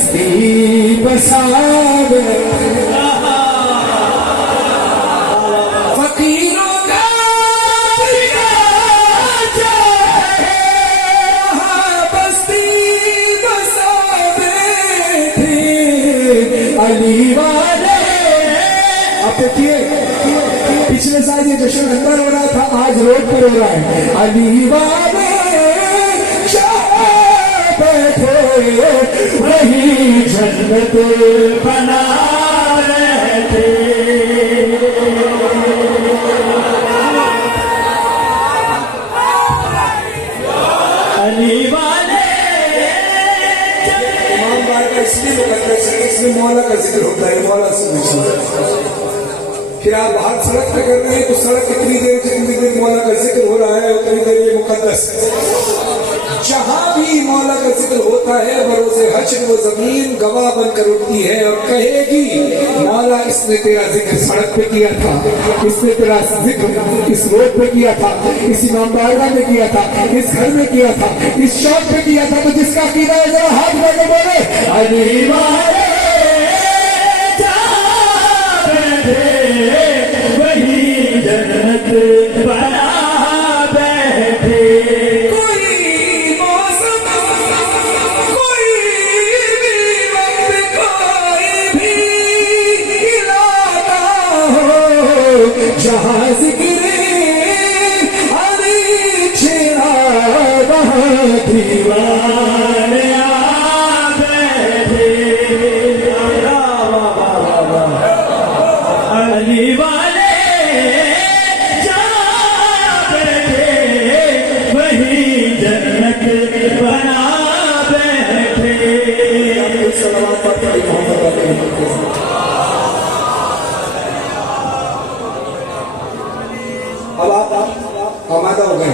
बस्ती बसावे, फकीरों का बस्ती बसावे थे अली वाले। अब देखिए पिछले साल ये जश्न अंदर हो रहा था, आज रोड पर हो रहा है। अली वाले बैठे वही जन्नत बना रहे थे। अली वाले इमाम बार का इसलिए मुकद्दस है, इसलिए मौला का जिक्र होता है, मौला से फिर आप बाहर सड़क पे कर रहे हैं तो सड़क कितनी देर मौला का जिक्र हो रहा है, उतनी देर ये मुकद्दस है। जहां भी मौला का जिक्र होता है बरोज़े हश्र वो जमीन गवाह बनकर उठती है और कहेगी मौला इसने तेरा जिक्र सड़क पे किया था, इसने तेरा जिक्र इस रोड पे किया था, इस इमाम बारगाह में किया था, इस घर में किया था, इस शॉप पे किया था। तो जिसका कीदा है जरा हाथ लगे बोले अली वाले वही जन्नत बना बैठे। कोई मौसम कोई भी वक्त कोई भी इलाका हो जहाँ जिक्र अली छेड़ा वहाँ दीवाने आ बैठे। अली वाले जहाँ बैठे वही जन्नत बना बैठे। अब आप आमादा हो गए।